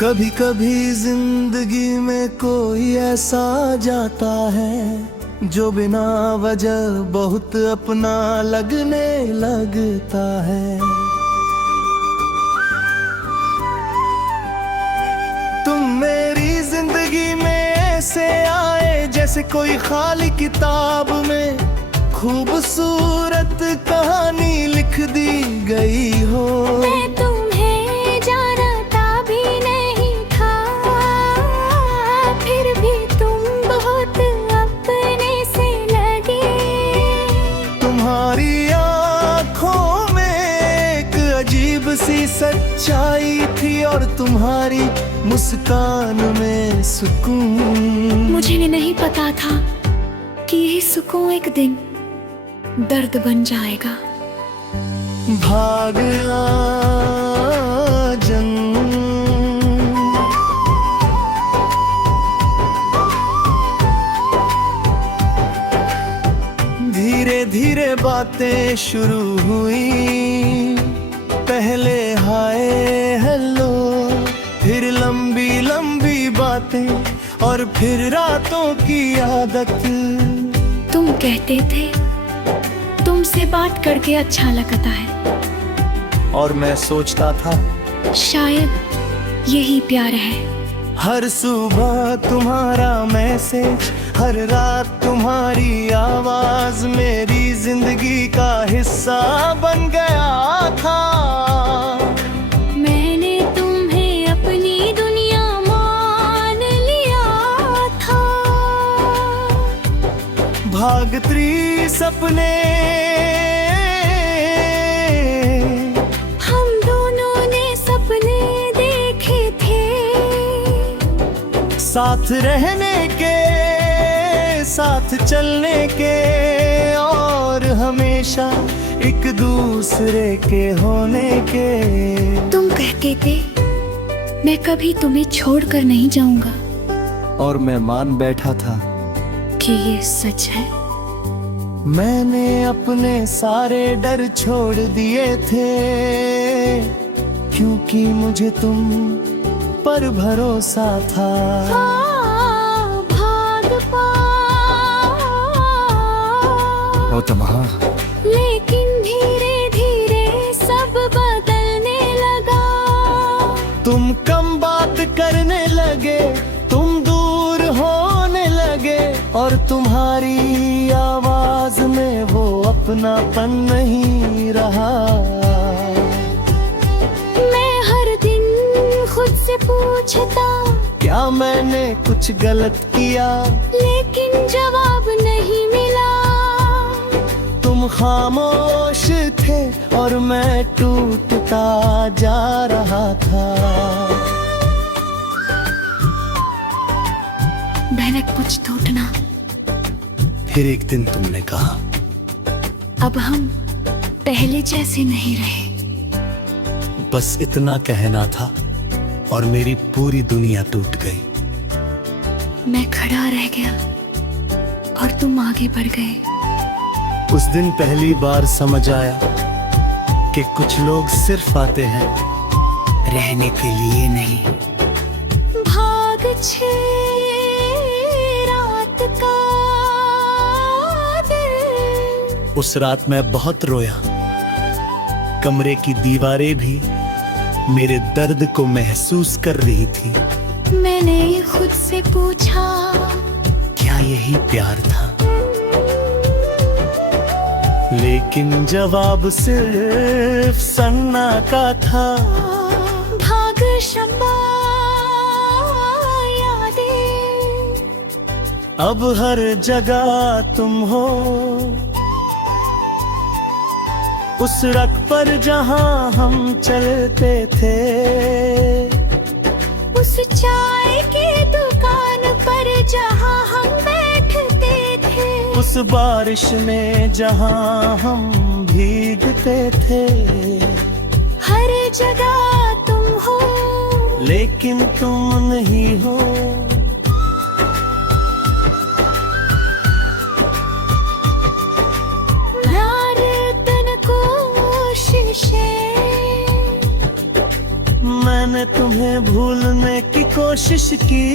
कभी कभी जिंदगी में कोई ऐसा जाता है जो बिना वजह बहुत अपना लगने लगता है। तुम मेरी जिंदगी में ऐसे आए जैसे कोई खाली किताब में खूबसूरत कहानी लिख दी गई हो। मैं तुम्हें जानता भी नहीं था, फिर भी तुम बहुत अपने से लगे। तुम्हारी आँखों में एक अजीब सी सच्चाई थी और तुम्हारी मुस्कान में सुकून। मुझे नहीं पता था कि ये सुकून एक दिन दर्द बन जाएगा। भाग आजम, धीरे धीरे बातें शुरू हुई। पहले हाय हेलो, फिर लंबी लंबी बातें और फिर रातों की आदत। तुम कहते थे तुमसे बात करके अच्छा लगता है, और मैं सोचता था शायद यही प्यार है। हर सुबह तुम्हारा मैसेज, हर रात तुम्हारी आवाज मेरी जिंदगी का हिस्सा बन गया था। मैंने तुम्हें अपनी दुनिया मान लिया था। भागत्री सपने हम दोनों ने सपने देखे थे, साथ रहने के, साथ चलने के और हमेशा एक दूसरे के होने के। तुम कहते थे मैं कभी तुम्हें छोड़कर नहीं जाऊंगा, और मैं मान बैठा था कि ये सच है। मैंने अपने सारे डर छोड़ दिए थे, क्योंकि मुझे तुम पर भरोसा था। भाग ओ तमहा, लेकिन धीरे धीरे सब बदलने लगा। तुम कम बात करने लगे, तुम दूर होने लगे, और तुम्हारी आवाज में वो अपनापन नहीं रहा। मैं हर दिन खुद से पूछता क्या मैंने कुछ गलत किया, लेकिन जवाब नहीं मिला। तुम खामोश थे और मैं टूटता जा रहा था। भनक कुछ टूटना। फिर एक दिन तुमने कहा अब हम पहले जैसे नहीं रहे। बस इतना कहना था और मेरी पूरी दुनिया टूट गई। मैं खड़ा रह गया और तुम आगे बढ़ गए। उस दिन पहली बार समझ आया कि कुछ लोग सिर्फ आते हैं रहने के लिए नहीं। भाग छे रात का दिल। उस रात मैं बहुत रोया। कमरे की दीवारें भी मेरे दर्द को महसूस कर रही थी। मैंने खुद से पूछा क्या यही प्यार था, लेकिन जवाब सिर्फ सन्ना का था। भाग शम्मा यादें, अब हर जगह तुम हो, उस सड़क पर जहां हम चलते थे, उस चाय की दुकान पर जहां हम बैठते थे, उस बारिश में जहां हम भीगते थे। हर जगह तुम हो, लेकिन तुम नहीं हो। यार तन को मैंने तुम्हें भूलने की कोशिश की।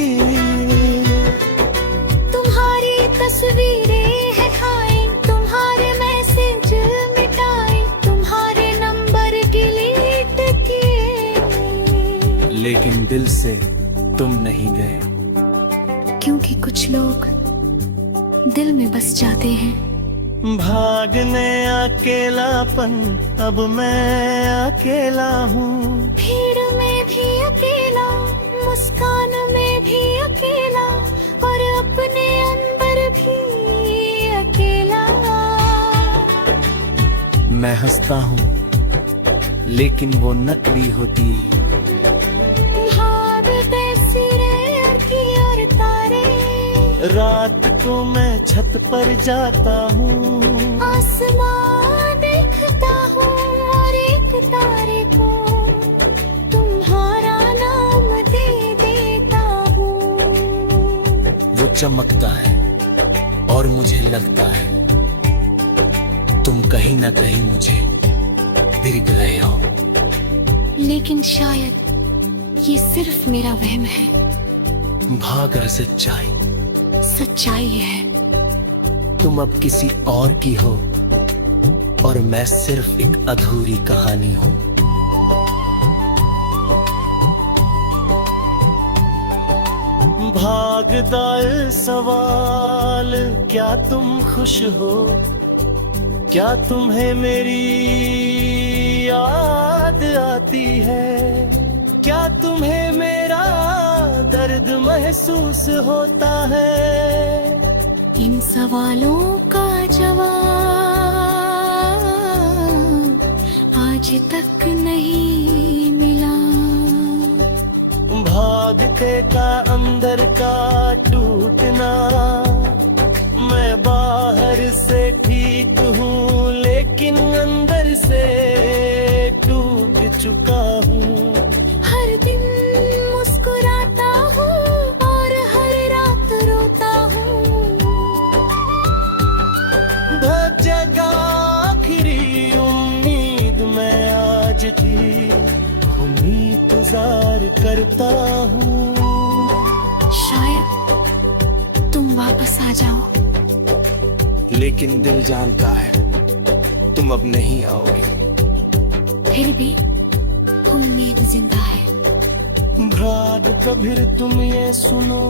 तुम्हारी तस्वीरें है खाई, तुम्हारे मैसेज मिटाए, तुम्हारे नंबर डिलीट किए, लेकिन दिल से तुम नहीं गए। क्योंकि कुछ लोग दिल में बस जाते हैं। भागने अकेलापन, अब मैं अकेला हूँ। भीड़ में भी अकेला, मुस्कान में भी अकेला, और अपने अंदर भी अकेला। मैं हंसता हूँ लेकिन वो नकली होती। भागते सिरे की और तारे, रात को मैं छत पर जाता हूँ। आसमां देखता हूँ और एक तारे को तुम्हारा नाम दे देता हूँ। वो चमकता है और मुझे लगता है तुम कहीं ना कहीं मुझे देख रहे हो। लेकिन शायद ये सिर्फ मेरा वहम है। भाग रहा सच्चाई, सच्चाई है तुम अब किसी और की हो और मैं सिर्फ एक अधूरी कहानी हूँ। भागदार सवाल, क्या तुम खुश हो? क्या तुम्हें मेरी याद आती है? क्या तुम्हें मेरा दर्द महसूस होता है? इन सवालों का जवाब आज तक नहीं मिला। भागते का अंदर का टूटना, मैं बाहर से ठीक हूँ लेकिन अंदर से टूट चुका हूँ। हर दिन मुस्कुराता हूँ और हर रात रोता हूँ। बहुत जगह आखिरी उम्मीद मैं आज भी इंतजार करता हूँ। शायद तुम वापस आ जाओ, लेकिन दिल जानता है तुम अब नहीं आओगे। फिर भी उम्मीद जिंदा है। भ्रात कबीर तुम ये सुनो,